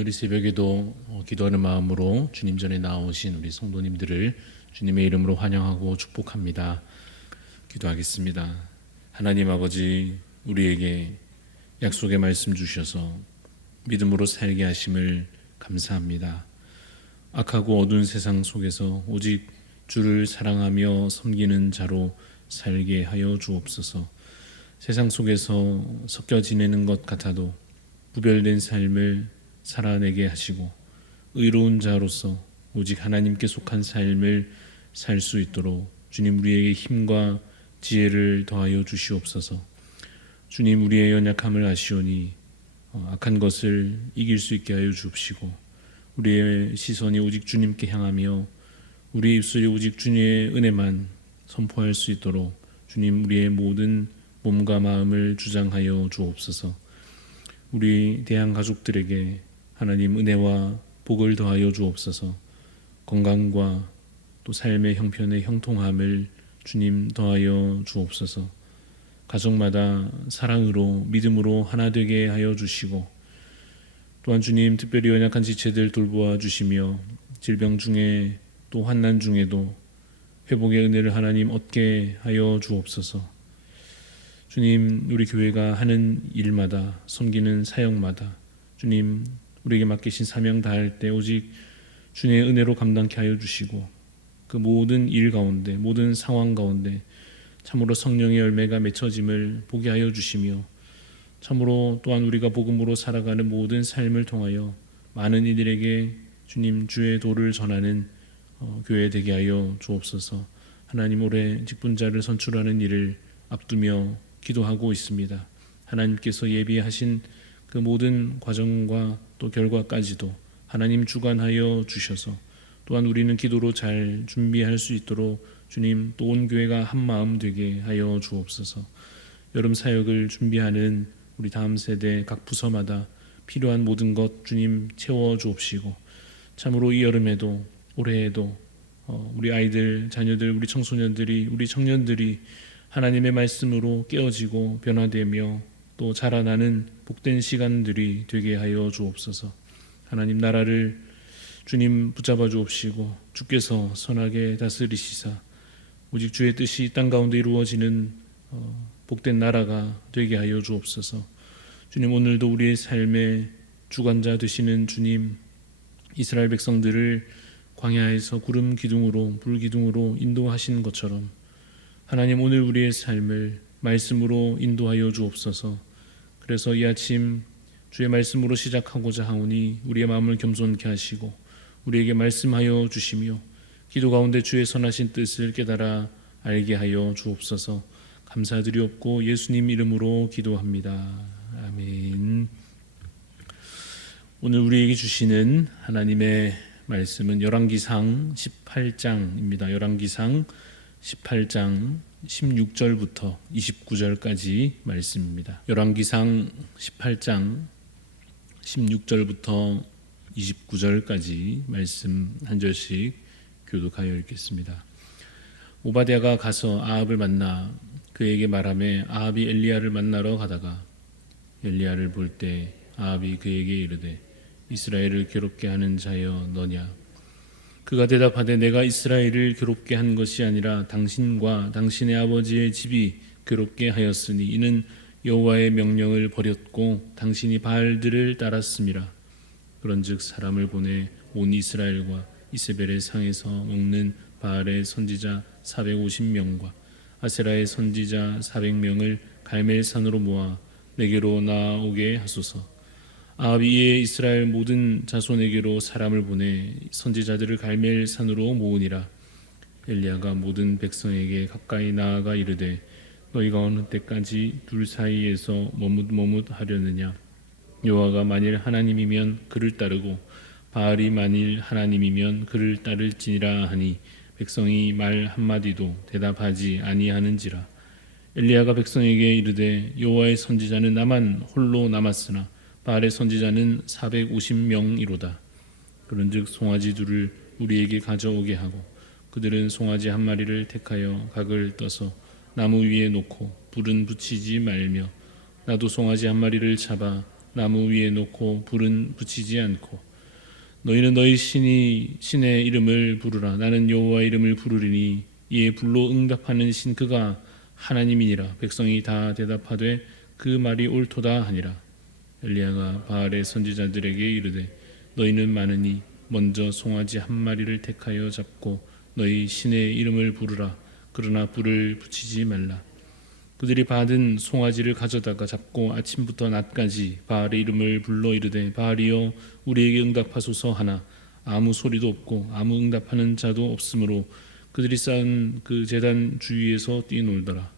오늘 이 새벽에도 기도하는 마음으로 주님 전에 나오신 우리 성도님들을 주님의 이름으로 환영하고 축복합니다. 기도하겠습니다. 하나님 아버지, 우리에게 약속의 말씀 주셔서 믿음으로 살게 하심을 감사합니다. 악하고 어두운 세상 속에서 오직 주를 사랑하며 섬기는 자로 살게 하여 주옵소서. 세상 속에서 섞여 지내는 것 같아도 구별된 삶을 살아내게 하시고 의로운 자로서 오직 하나님께 속한 삶을 살 수 있도록 주님 우리에게 힘과 지혜를 더하여 주시옵소서. 주님 우리의 연약함을 아시오니 악한 것을 이길 수 있게 하여 주옵시고 우리의 시선이 오직 주님께 향하며 우리의 입술이 오직 주님의 은혜만 선포할 수 있도록 주님 우리의 모든 몸과 마음을 주장하여 주옵소서. 우리 대한 가족들에게 하나님 은혜와 복을 더하여 주옵소서. 건강과 또 삶의 형편의 형통함을 주님 더하여 주옵소서. 가정마다 사랑으로 믿음으로 하나 되게 하여 주시고 또한 주님 특별히 연약한 지체들 돌보아 주시며 질병 중에 또 환난 중에도 회복의 은혜를 하나님 얻게 하여 주옵소서. 주님 우리 교회가 하는 일마다 섬기는 사역마다 주님 우리에게 맡기신 사명 다할 때 오직 주님의 은혜로 감당케 하여 주시고 그 모든 일 가운데 모든 상황 가운데 참으로 성령의 열매가 맺혀짐을 보게 하여 주시며 참으로 또한 우리가 복음으로 살아가는 모든 삶을 통하여 많은 이들에게 주님 주의 도를 전하는 교회 되게 하여 주옵소서. 하나님 올해 직분자를 선출하는 일을 앞두며 기도하고 있습니다. 하나님께서 예비하신 그 모든 과정과 또 결과까지도 하나님 주관하여 주셔서 또한 우리는 기도로 잘 준비할 수 있도록 주님 또 온 교회가 한 마음 되게 하여 주옵소서. 여름 사역을 준비하는 우리 다음 세대 각 부서마다 필요한 모든 것 주님 채워 주옵시고 참으로 이 여름에도 올해에도 우리 아이들, 자녀들, 우리 청소년들이 우리 청년들이 하나님의 말씀으로 깨어지고 변화되며 또 자라나는 복된 시간들이 되게 하여 주옵소서. 하나님 나라를 주님 붙잡아 주옵시고 주께서 선하게 다스리시사 오직 주의 뜻이 땅 가운데 이루어지는 복된 나라가 되게 하여 주옵소서. 주님 오늘도 우리의 삶의 주관자 되시는 주님 이스라엘 백성들을 광야에서 구름 기둥으로 불 기둥으로 인도하신 것처럼 하나님 오늘 우리의 삶을 말씀으로 인도하여 주옵소서. 그래서 이 아침 주의 말씀으로 시작하고자 하오니 우리의 마음을 겸손케 하시고 우리에게 말씀하여 주시며 기도 가운데 주의 선하신 뜻을 깨달아 알게 하여 주옵소서. 감사드리옵고 예수님 이름으로 기도합니다. 아멘. 오늘 우리에게 주시는 하나님의 말씀은 열왕기상 18장입니다. 열왕기상 18장 16절부터 29절까지 말씀입니다. 열왕기상 18장 16절부터 29절까지 말씀 한 절씩 교독하여 읽겠습니다. 오바댜가 가서 아합을 만나 그에게 말하매 아합이 엘리야를 만나러 가다가 엘리야를 볼 때 아합이 그에게 이르되 이스라엘을 괴롭게 하는 자여 너냐. 그가 대답하되 내가 이스라엘을 괴롭게 한 것이 아니라 당신과 당신의 아버지의 집이 괴롭게 하였으니 이는 여호와의 명령을 버렸고 당신이 바알들을 따랐음이라. 그런즉 사람을 보내 온 이스라엘과 이세벨의 상에서 먹는 바알의 선지자 450명과 아세라의 선지자 400명을 갈멜산으로 모아 내게로 나오게 하소서. 아합이 이에 이스라엘 모든 자손에게로 사람을 보내 선지자들을 갈멜산으로 모으니라. 엘리야가 모든 백성에게 가까이 나아가 이르되 너희가 어느 때까지 둘 사이에서 머뭇머뭇하려느냐. 여호와가 만일 하나님이면 그를 따르고 바알이 만일 하나님이면 그를 따를지니라 하니 백성이 말 한마디도 대답하지 아니하는지라. 엘리야가 백성에게 이르되 여호와의 선지자는 나만 홀로 남았으나 바알의 선지자는 450명이로다. 그런즉 송아지 둘을 우리에게 가져오게 하고 그들은 송아지 한 마리를 택하여 각을 떠서 나무 위에 놓고 불은 붙이지 말며 나도 송아지 한 마리를 잡아 나무 위에 놓고 불은 붙이지 않고 너희는 너희 신의 이름을 부르라. 나는 여호와 이름을 부르리니 이에 불로 응답하는 신 그가 하나님이니라. 백성이 다 대답하되 그 말이 옳도다 하니라. 엘리야가 바알의 선지자들에게 이르되 너희는 많으니 먼저 송아지 한 마리를 택하여 잡고 너희 신의 이름을 부르라. 그러나 불을 붙이지 말라. 그들이 받은 송아지를 가져다가 잡고 아침부터 낮까지 바알의 이름을 불러 이르되 바알이여 우리에게 응답하소서 하나 아무 소리도 없고 아무 응답하는 자도 없으므로 그들이 쌓은 그 제단 주위에서 뛰놀더라.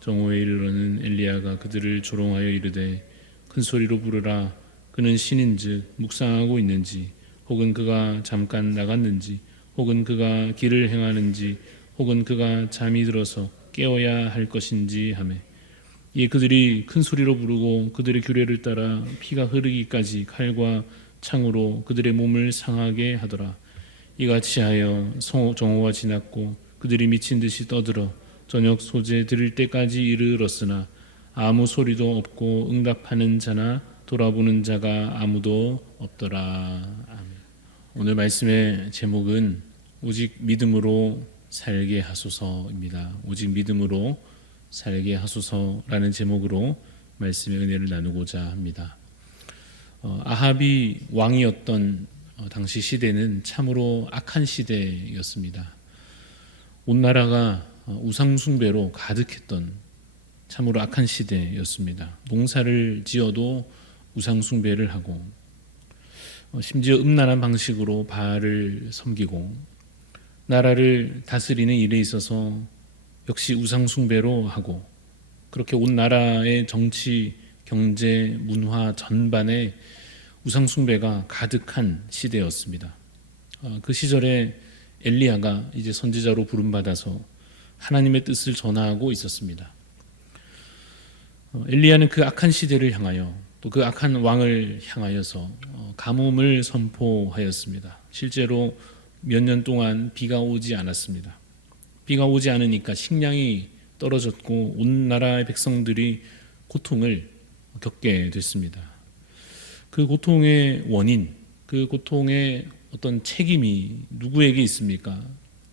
정오에 이르러는 엘리야가 그들을 조롱하여 이르되 큰 소리로 부르라. 그는 신인즉 묵상하고 있는지 혹은 그가 잠깐 나갔는지 혹은 그가 길을 행하는지 혹은 그가 잠이 들어서 깨어야 할 것인지 하매 이에 그들이 큰 소리로 부르고 그들의 규례를 따라 피가 흐르기까지 칼과 창으로 그들의 몸을 상하게 하더라. 이같이 하여 정오가 지났고 그들이 미친 듯이 떠들어 저녁 소재 들을 때까지 이르렀으나 아무 소리도 없고 응답하는 자나 돌아보는 자가 아무도 없더라. 아멘. 오늘 말씀의 제목은 오직 믿음으로 살게 하소서입니다. 오직 믿음으로 살게 하소서라는 제목으로 말씀의 은혜를 나누고자 합니다. 아합이 왕이었던 당시 시대는 참으로 악한 시대였습니다. 온 나라가 우상 숭배로 가득했던 참으로 악한 시대였습니다. 농사를 지어도 우상 숭배를 하고 심지어 음란한 방식으로 바알을 섬기고 나라를 다스리는 일에 있어서 역시 우상 숭배로 하고 그렇게 온 나라의 정치, 경제, 문화 전반에 우상 숭배가 가득한 시대였습니다. 그 시절에 엘리야가 이제 선지자로 부름받아서 하나님의 뜻을 전하고 있었습니다. 엘리야는 그 악한 시대를 향하여 또 그 악한 왕을 향하여서 가뭄을 선포하였습니다. 실제로 몇 년 동안 비가 오지 않았습니다. 비가 오지 않으니까 식량이 떨어졌고 온 나라의 백성들이 고통을 겪게 됐습니다. 그 고통의 원인, 그 고통의 어떤 책임이 누구에게 있습니까?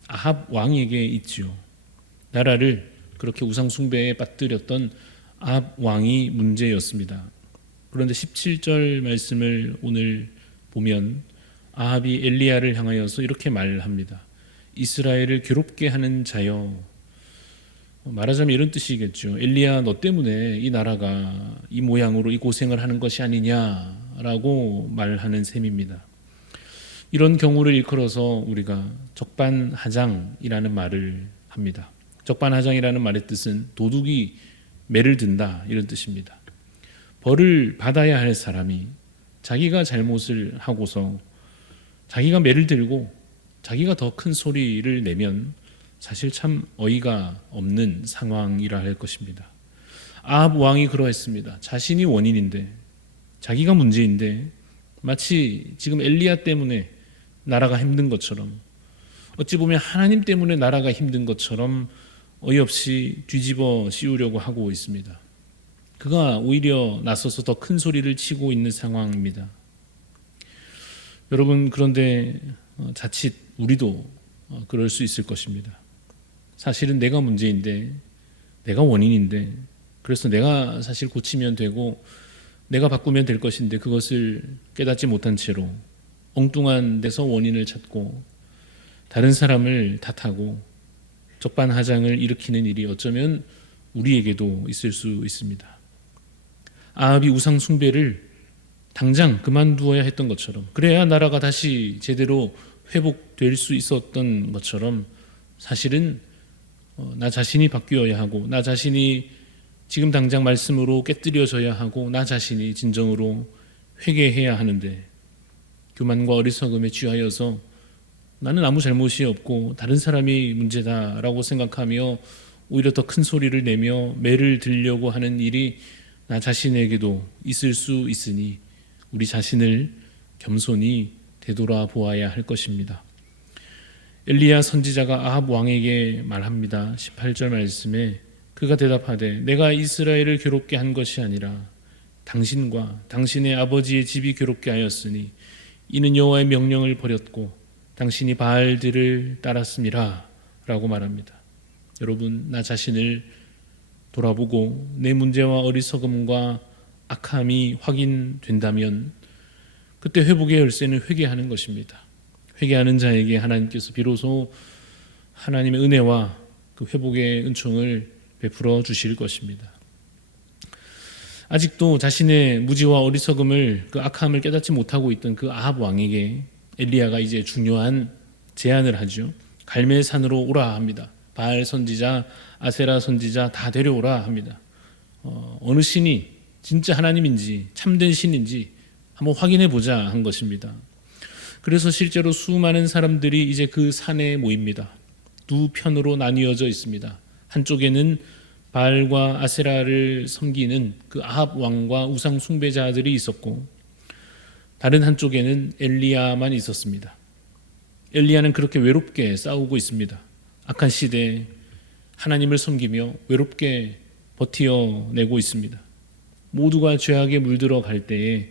아합 왕에게 있지요. 나라를 그렇게 우상 숭배에 빠뜨렸던 아합 왕이 문제였습니다. 그런데 17절 말씀을 오늘 보면 아합이 엘리야를 향하여서 이렇게 말합니다. 이스라엘을 괴롭게 하는 자여. 말하자면 이런 뜻이겠죠. 엘리야 너 때문에 이 나라가 이 모양으로 이 고생을 하는 것이 아니냐라고 말하는 셈입니다. 이런 경우를 일컬어서 우리가 적반하장이라는 말을 합니다. 적반하장이라는 말의 뜻은 도둑이 매를 든다 이런 뜻입니다. 벌을 받아야 할 사람이 자기가 잘못을 하고서 자기가 매를 들고 자기가 더 큰 소리를 내면 사실 참 어이가 없는 상황이라 할 것입니다. 아합 왕이 그러했습니다. 자신이 원인인데 자기가 문제인데 마치 지금 엘리야 때문에 나라가 힘든 것처럼 어찌 보면 하나님 때문에 나라가 힘든 것처럼 어이없이 뒤집어 씌우려고 하고 있습니다. 그가 오히려 나서서 더 큰 소리를 치고 있는 상황입니다. 여러분 그런데 자칫 우리도 그럴 수 있을 것입니다. 사실은 내가 문제인데 내가 원인인데 그래서 내가 사실 고치면 되고 내가 바꾸면 될 것인데 그것을 깨닫지 못한 채로 엉뚱한 데서 원인을 찾고 다른 사람을 탓하고 적반하장을 일으키는 일이 어쩌면 우리에게도 있을 수 있습니다. 아합이 우상 숭배를 당장 그만두어야 했던 것처럼 그래야 나라가 다시 제대로 회복될 수 있었던 것처럼 사실은 나 자신이 바뀌어야 하고 나 자신이 지금 당장 말씀으로 깨뜨려져야 하고 나 자신이 진정으로 회개해야 하는데 교만과 어리석음에 취하여서 나는 아무 잘못이 없고 다른 사람이 문제다라고 생각하며 오히려 더 큰 소리를 내며 매를 들려고 하는 일이 나 자신에게도 있을 수 있으니 우리 자신을 겸손히 되돌아 보아야 할 것입니다. 엘리야 선지자가 아합 왕에게 말합니다. 18절 말씀에 그가 대답하되 내가 이스라엘을 괴롭게 한 것이 아니라 당신과 당신의 아버지의 집이 괴롭게 하였으니 이는 여호와의 명령을 버렸고 당신이 바알들을 따랐음이라 라고 말합니다. 여러분, 나 자신을 돌아보고 내 문제와 어리석음과 악함이 확인된다면 그때 회복의 열쇠는 회개하는 것입니다. 회개하는 자에게 하나님께서 비로소 하나님의 은혜와 그 회복의 은총을 베풀어 주실 것입니다. 아직도 자신의 무지와 어리석음을, 그 악함을 깨닫지 못하고 있던 그 아합 왕에게 엘리야가 이제 중요한 제안을 하죠. 갈멜산으로 오라 합니다. 바알 선지자, 아세라 선지자 다 데려오라 합니다. 어느 신이 진짜 하나님인지 참된 신인지 한번 확인해 보자 한 것입니다. 그래서 실제로 수많은 사람들이 이제 그 산에 모입니다. 두 편으로 나뉘어져 있습니다. 한쪽에는 바알과 아세라를 섬기는 그 아합 왕과 우상 숭배자들이 있었고, 다른 한쪽에는 엘리야만 있었습니다. 엘리야는 그렇게 외롭게 싸우고 있습니다. 악한 시대에 하나님을 섬기며 외롭게 버티어내고 있습니다. 모두가 죄악에 물들어 갈 때에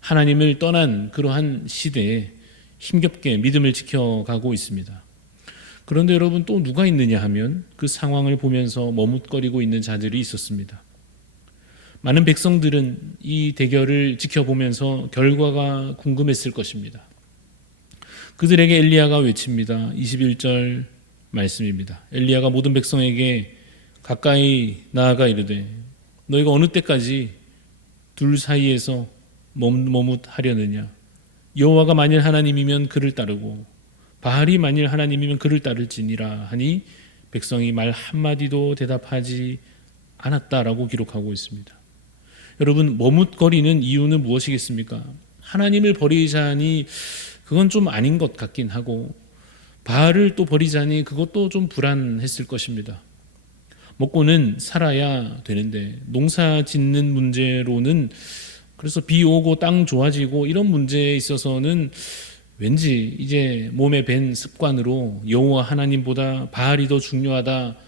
하나님을 떠난 그러한 시대에 힘겹게 믿음을 지켜가고 있습니다. 그런데 여러분, 또 누가 있느냐 하면 그 상황을 보면서 머뭇거리고 있는 자들이 있었습니다. 많은 백성들은 이 대결을 지켜보면서 결과가 궁금했을 것입니다. 그들에게 엘리야가 외칩니다. 21절 말씀입니다. 엘리야가 모든 백성에게 가까이 나아가 이르되 너희가 어느 때까지 둘 사이에서 머뭇하려느냐. 여호와가 만일 하나님이면 그를 따르고 바알이 만일 하나님이면 그를 따를지니라 하니 백성이 말 한마디도 대답하지 않았다라고 기록하고 있습니다. 여러분, 머뭇거리는 이유는 무엇이겠습니까? 하나님을 버리자니 그건 좀 아닌 것 같긴 하고, 바알을 또 버리자니 그것도 좀 불안했을 것입니다. 먹고는 살아야 되는데, 농사 짓는 문제로는, 그래서 비 오고 땅 좋아지고 이런 문제에 있어서는 왠지 이제 몸에 밴 습관으로 여호와 하나님보다 바알이 더 중요하다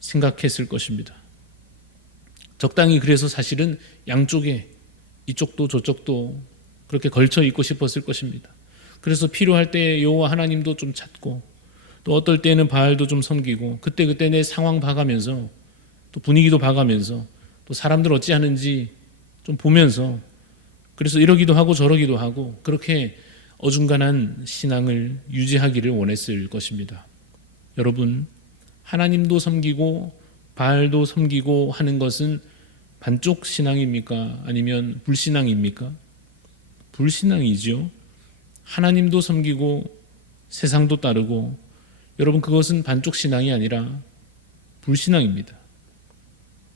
생각했을 것입니다. 적당히 그래서 사실은 양쪽에, 이쪽도 저쪽도 그렇게 걸쳐 있고 싶었을 것입니다. 그래서 필요할 때 여호와 하나님도 좀 찾고, 또 어떨 때는 바알도 좀 섬기고, 그때 내 상황 봐가면서, 또 분위기도 봐가면서, 또 사람들 어찌하는지 좀 보면서, 그래서 이러기도 하고 저러기도 하고, 그렇게 어중간한 신앙을 유지하기를 원했을 것입니다. 여러분, 하나님도 섬기고 바알도 섬기고 하는 것은 반쪽 신앙입니까? 아니면 불신앙입니까? 불신앙이죠. 하나님도 섬기고 세상도 따르고, 여러분, 그것은 반쪽 신앙이 아니라 불신앙입니다.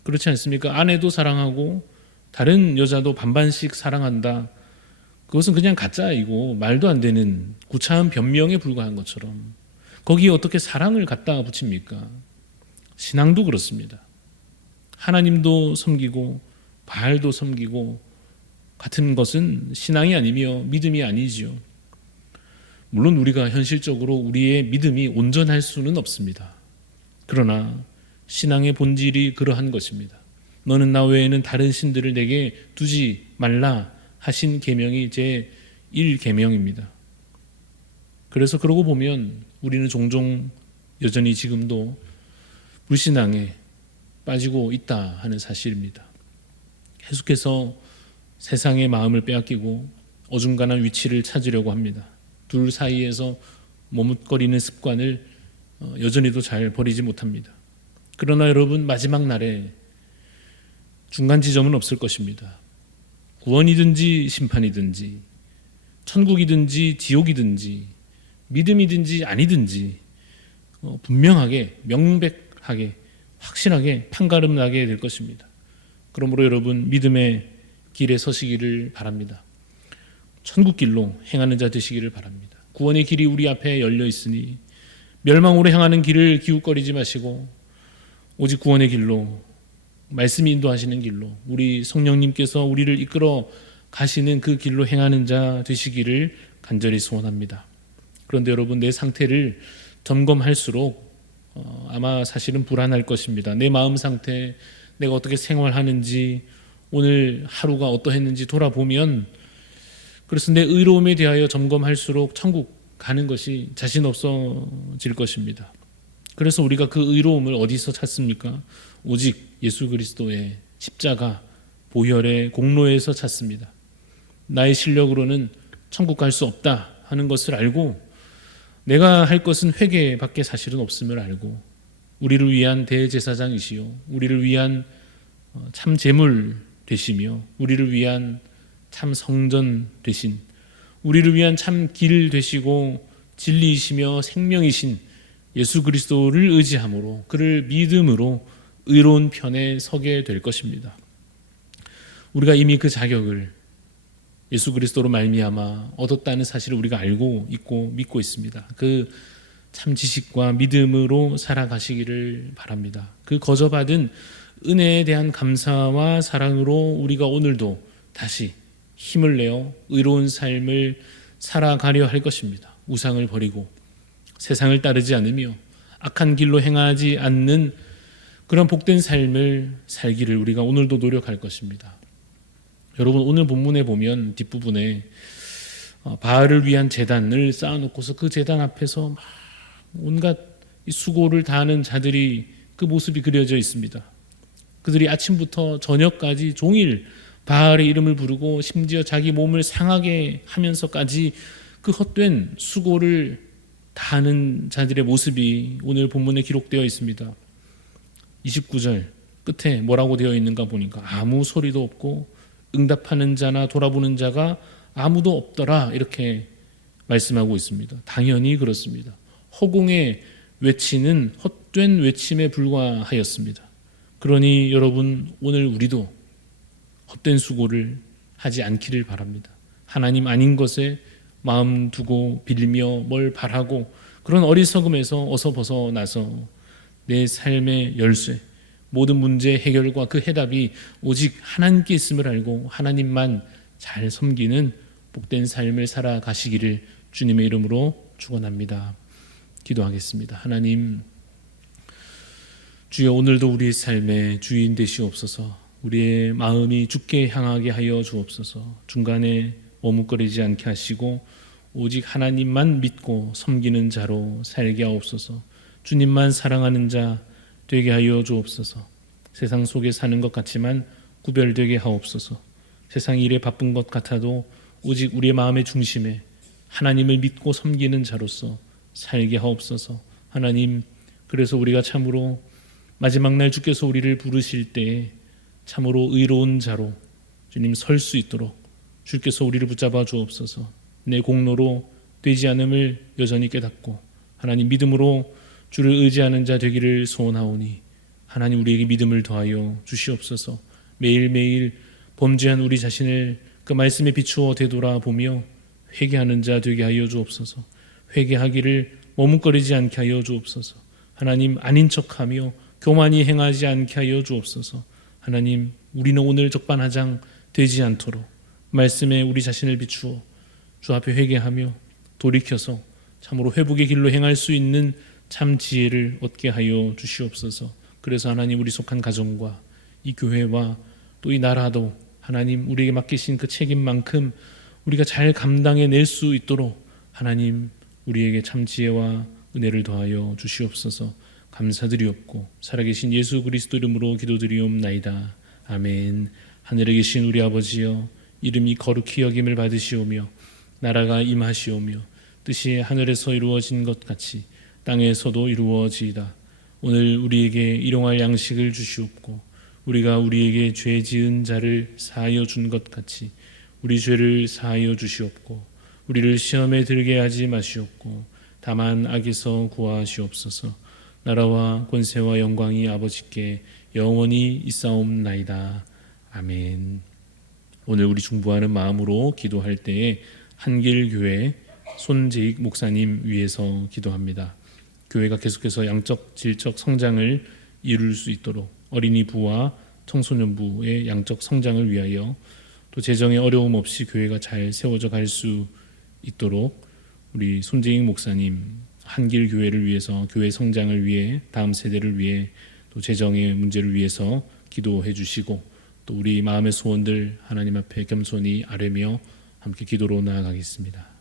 그렇지 않습니까? 아내도 사랑하고 다른 여자도 반반씩 사랑한다. 그것은 그냥 가짜이고 말도 안 되는 구차한 변명에 불과한 것처럼 거기에 어떻게 사랑을 갖다 붙입니까? 신앙도 그렇습니다. 하나님도 섬기고 바알도 섬기고 같은 것은 신앙이 아니며 믿음이 아니지요. 물론 우리가 현실적으로 우리의 믿음이 온전할 수는 없습니다. 그러나 신앙의 본질이 그러한 것입니다. 너는 나 외에는 다른 신들을 내게 두지 말라 하신 계명이 제 1계명입니다. 그래서 그러고 보면 우리는 종종 여전히 지금도 불신앙에 빠지고 있다 하는 사실입니다. 계속해서 세상의 마음을 빼앗기고 어중간한 위치를 찾으려고 합니다. 둘 사이에서 머뭇거리는 습관을 여전히도 잘 버리지 못합니다. 그러나 여러분, 마지막 날에 중간 지점은 없을 것입니다. 구원이든지 심판이든지 천국이든지 지옥이든지 믿음이든지 아니든지 분명하게 명백하게 확실하게 판가름 나게 될 것입니다. 그러므로 여러분, 믿음의 길에 서시기를 바랍니다. 천국 길로 행하는 자 되시기를 바랍니다. 구원의 길이 우리 앞에 열려 있으니 멸망으로 향하는 길을 기웃거리지 마시고 오직 구원의 길로, 말씀이 인도하시는 길로, 우리 성령님께서 우리를 이끌어 가시는 그 길로 행하는 자 되시기를 간절히 소원합니다. 그런데 여러분, 내 상태를 점검할수록 아마 사실은 불안할 것입니다. 내 마음 상태, 내가 어떻게 생활하는지, 오늘 하루가 어떠했는지 돌아보면, 그래서 내 의로움에 대하여 점검할수록 천국 가는 것이 자신 없어질 것입니다. 그래서 우리가 그 의로움을 어디서 찾습니까? 오직 예수 그리스도의 십자가 보혈의 공로에서 찾습니다. 나의 실력으로는 천국 갈 수 없다 하는 것을 알고, 내가 할 것은 회개밖에 사실은 없음을 알고, 우리를 위한 대제사장이시요 우리를 위한 참 제물 되시며 우리를 위한 참 성전 되신, 우리를 위한 참 길 되시고 진리이시며 생명이신 예수 그리스도를 의지함으로, 그를 믿음으로 의로운 편에 서게 될 것입니다. 우리가 이미 그 자격을 예수 그리스도로 말미암아 얻었다는 사실을 우리가 알고 있고 믿고 있습니다. 그 참 지식과 믿음으로 살아가시기를 바랍니다. 그 거저받은 은혜에 대한 감사와 사랑으로 우리가 오늘도 다시 힘을 내어 의로운 삶을 살아가려 할 것입니다. 우상을 버리고 세상을 따르지 않으며 악한 길로 행하지 않는 그런 복된 삶을 살기를 우리가 오늘도 노력할 것입니다. 여러분, 오늘 본문에 보면 뒷부분에 바알을 위한 제단을 쌓아놓고서 그 제단 앞에서 막 온갖 수고를 다하는 자들이, 그 모습이 그려져 있습니다. 그들이 아침부터 저녁까지 종일 바알의 이름을 부르고 심지어 자기 몸을 상하게 하면서까지 그 헛된 수고를 다하는 자들의 모습이 오늘 본문에 기록되어 있습니다. 29절 끝에 뭐라고 되어 있는가 보니까 아무 소리도 없고 응답하는 자나 돌아보는 자가 아무도 없더라, 이렇게 말씀하고 있습니다. 당연히 그렇습니다. 허공에 외치는 헛된 외침에 불과하였습니다. 그러니 여러분, 오늘 우리도 헛된 수고를 하지 않기를 바랍니다. 하나님 아닌 것에 마음 두고 빌며 뭘 바라고 그런 어리석음에서 어서 벗어나서 내 삶의 열쇠, 모든 문제 해결과 그 해답이 오직 하나님께 있음을 알고 하나님만 잘 섬기는 복된 삶을 살아가시기를 주님의 이름으로 축원합니다. 기도하겠습니다. 하나님, 주여, 오늘도 우리의 삶의 주인 되시옵소서. 우리의 마음이 주께 향하게 하여 주옵소서. 중간에 머뭇거리지 않게 하시고 오직 하나님만 믿고 섬기는 자로 살게 하옵소서. 주님만 사랑하는 자 되게 하여 주옵소서. 세상 속에 사는 것 같지만 구별되게 하옵소서. 세상 일에 바쁜 것 같아도 오직 우리의 마음의 중심에 하나님을 믿고 섬기는 자로서 살게 하옵소서. 하나님, 그래서 우리가 참으로 마지막 날 주께서 우리를 부르실 때에 참으로 의로운 자로 주님 설 수 있도록 주께서 우리를 붙잡아 주옵소서. 내 공로로 되지 않음을 여전히 깨닫고 하나님 믿음으로 주를 의지하는 자 되기를 소원하오니 하나님 우리에게 믿음을 더하여 주시옵소서. 매일매일 범죄한 우리 자신을 그 말씀에 비추어 되돌아보며 회개하는 자 되게 하여 주옵소서. 회개하기를 머뭇거리지 않게 하여 주옵소서. 하나님, 아닌 척하며 교만이 행하지 않게 하여 주옵소서. 하나님, 우리는 오늘 적반하장 되지 않도록 말씀에 우리 자신을 비추어 주 앞에 회개하며 돌이켜서 참으로 회복의 길로 행할 수 있는 참 지혜를 얻게 하여 주시옵소서. 그래서 하나님, 우리 속한 가정과 이 교회와 또 이 나라도 하나님 우리에게 맡기신 그 책임만큼 우리가 잘 감당해낼 수 있도록 하나님 우리에게 참 지혜와 은혜를 더하여 주시옵소서. 감사드리옵고 살아계신 예수 그리스도 이름으로 기도드리옵나이다. 아멘. 하늘에 계신 우리 아버지여, 이름이 거룩히 여김을 받으시오며 나라가 임하시오며 뜻이 하늘에서 이루어진 것 같이 땅에서도 이루어지이다. 오늘 우리에게 일용할 양식을 주시옵고 우리가 우리에게 죄 지은 자를 사하여 준 것 같이 우리 죄를 사하여 주시옵고 우리를 시험에 들게 하지 마시옵고 다만 악에서 구하시옵소서. 나라와 권세와 영광이 아버지께 영원히 있사옵나이다. 아멘. 오늘 우리 중보하는 마음으로 기도할 때에 한길교회 손재익 목사님 위해서 기도합니다. 교회가 계속해서 양적 질적 성장을 이룰 수 있도록 어린이 부와 청소년부의 양적 성장을 위하여 또 재정의 어려움 없이 교회가 잘 세워져 갈 수 있도록 우리 손재익 목사님 한길교회를 위해서, 교회 성장을 위해, 다음 세대를 위해, 또 재정의 문제를 위해서 기도해 주시고 또 우리 마음의 소원들 하나님 앞에 겸손히 아뢰며 함께 기도로 나아가겠습니다.